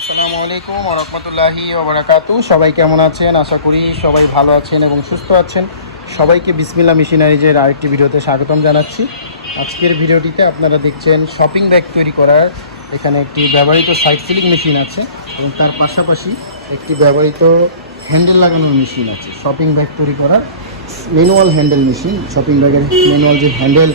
আসসালামু আলাইকুম রহমতুল্লাহি ওবরাকাতু সবাই কেমন আছেন? আশা করি সবাই ভালো আছেন এবং সুস্থ আছেন। সবাইকে বিসমিল্লা মেশিনারিজের আরেকটি ভিডিওতে স্বাগতম জানাচ্ছি। আজকের ভিডিওটিতে আপনারা দেখছেন শপিং ব্যাগ তৈরি করার এখানে একটি ব্যবহৃত সাইড সিলিং মেশিন আছে এবং তার পাশাপাশি একটি ব্যবহৃত হ্যান্ডেল লাগানোর মেশিন আছে। শপিং ব্যাগ তৈরি করার ম্যানুয়াল হ্যান্ডেল মেশিন শপিং ব্যাগের ম্যানুয়াল যে হ্যান্ডেল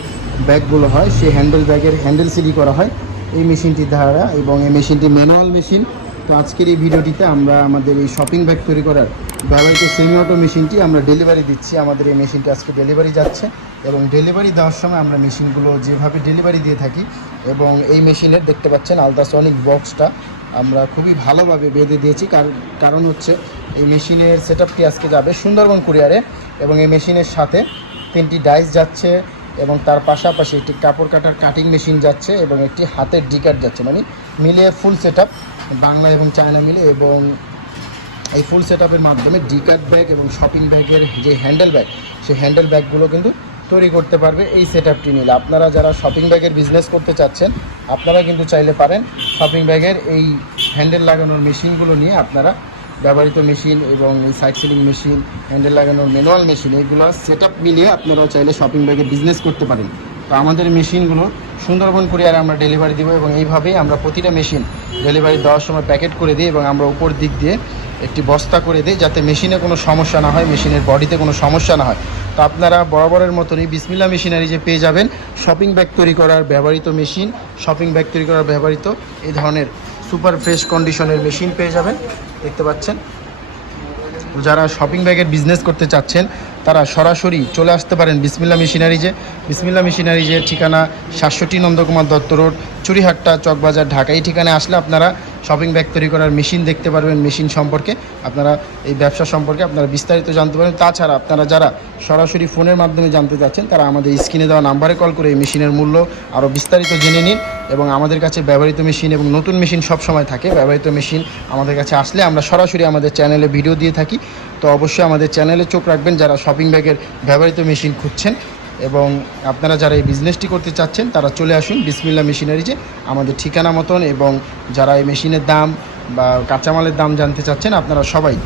ব্যাগগুলো হয়, সেই হ্যান্ডেল ব্যাগের হ্যান্ডেল সিলি করা হয়। এই মেশিনটির দ্বারা এবং এই মেশিনটি ম্যানুয়াল মেশিন। তো আজকের এই ভিডিওটিতে আমরা আমাদের এই শপিং ব্যাগ তৈরি করার ব্যবহৃত সেমি অটো মেশিনটি আমরা ডেলিভারি দিচ্ছি। আমাদের এই মেশিনটি আজকে ডেলিভারি যাচ্ছে এবং ডেলিভারি দেওয়ার সময় আমরা মেশিনগুলো যেভাবে ডেলিভারি দিয়ে থাকি এবং এই মেশিনের দেখতে পাচ্ছেন আলট্রাসনিক বক্সটা আমরা খুবই ভালোভাবে বেঁধে দিয়েছি। কার- কারণ হচ্ছে এই মেশিনের সেট আজকে যাবে সুন্দরবন কুরিয়ারে এবং এই মেশিনের সাথে তিনটি ডাইস যাচ্ছে এবং তার পাশাপাশি একটি কাপড় কাটার কাটিং মেশিন যাচ্ছে এবং একটি হাতের ডিকার যাচ্ছে মানে মিলিয়ে ফুল সেট বাংলা এবং চায়না মিলে এবং এই ফুল সেট মাধ্যমে ডিকাট ব্যাগ এবং শপিং ব্যাগের যে হ্যান্ডেল ব্যাগ সেই হ্যান্ডেল ব্যাগগুলো কিন্তু তৈরি করতে পারবে এই সেট আপটি নিলে। আপনারা যারা শপিং ব্যাগের বিজনেস করতে চাচ্ছেন, আপনারা কিন্তু চাইলে পারেন শপিং ব্যাগের এই হ্যান্ডেল লাগানোর মেশিনগুলো নিয়ে আপনারা ব্যবহৃত মেশিন এবং এই সাইড সিলিং মেশিন হ্যান্ডেল লাগানোর ম্যানুয়াল মেশিন এইগুলো সেট আপ মিলিয়ে আপনারাও চাইলে শপিং ব্যাগে বিজনেস করতে পারেন। তো আমাদের মেশিনগুলো সুন্দরবন কুরিয়ারে আমরা ডেলিভারি দিব এবং এইভাবেই আমরা প্রতিটা মেশিন ডেলিভারি দেওয়ার সময় প্যাকেট করে দিই এবং আমরা উপর দিক দিয়ে একটি বস্তা করে দিই যাতে মেশিনে কোনো সমস্যা না হয়, মেশিনের বডিতে কোনো সমস্যা না হয়। তো আপনারা বরাবরের মতনই বিসমিল্লা মেশিনারি যে পেয়ে যাবেন শপিং ব্যাগ তৈরি করার ব্যবহৃত মেশিন শপিং ব্যাগ তৈরি করার ব্যবহৃত এই ধরনের সুপার ফ্রেশ কন্ডিশনের মেশিন পেয়ে যাবেন, দেখতে পাচ্ছেন। যারা শপিং ব্যাগের বিজনেস করতে চাচ্ছেন, তারা সরাসরি চলে আসতে পারেন বিসমিল্লা মেশিনারিজে বিসমিল্লা মেশিনারিজের ঠিকানা সাতষট্টি নন্দকুমার দত্ত রোড, চুরিহাট্টা চকবাজার ঢাকা এই ঠিকানায় আসলে আপনারা শপিং ব্যাগ তৈরি করার মেশিন দেখতে পারবেন মেশিন সম্পর্কে। আপনারা এই ব্যবসা সম্পর্কে আপনারা বিস্তারিত জানতে পারবেন। তাছাড়া আপনারা যারা সরাসরি ফোনের মাধ্যমে জানতে চাচ্ছেন, তারা আমাদের স্ক্রিনে দেওয়া নাম্বারে কল করে এই মেশিনের মূল্য আরও বিস্তারিত জেনে নিন এবং আমাদের কাছে ব্যবহৃত মেশিন এবং নতুন মেশিন সব সময় থাকে। ব্যবহৃত মেশিন আমাদের কাছে আসলে আমরা সরাসরি আমাদের চ্যানেলে ভিডিও দিয়ে থাকি। তো অবশ্যই আমাদের চ্যানেলে চোখ রাখবেন যারা শপিং ব্যাগের ব্যবহৃত মেশিন খুঁজছেন। এবং আপনারা যারা এই বিজনেসটি করতে চাচ্ছেন, তারা চলে আসুন বিসমিল্লা মেশিনারিজে। আমাদের ঠিকানা মতন এবং যারা এই মেশিনের দাম বা কাঁচামালের দাম জানতে চাচ্ছেন, আপনারা সবাই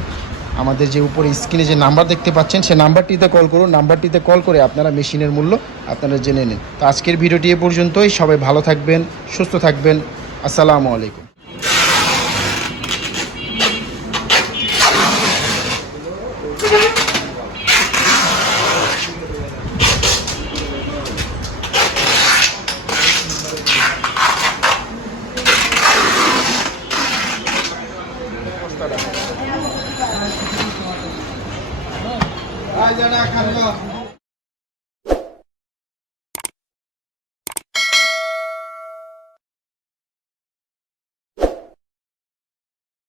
আমাদের যে উপরে স্ক্রিনে যে নাম্বার দেখতে পাচ্ছেন, সে নাম্বারটিতে কল করুন। নাম্বারটিতে কল করে আপনারা মেশিনের মূল্য আপনারা জেনে নিন। তো আজকের ভিডিওটি এ পর্যন্তই। সবাই ভালো থাকবেন, সুস্থ থাকবেন। আসসালামু আলাইকুম। 来，让大家看这个。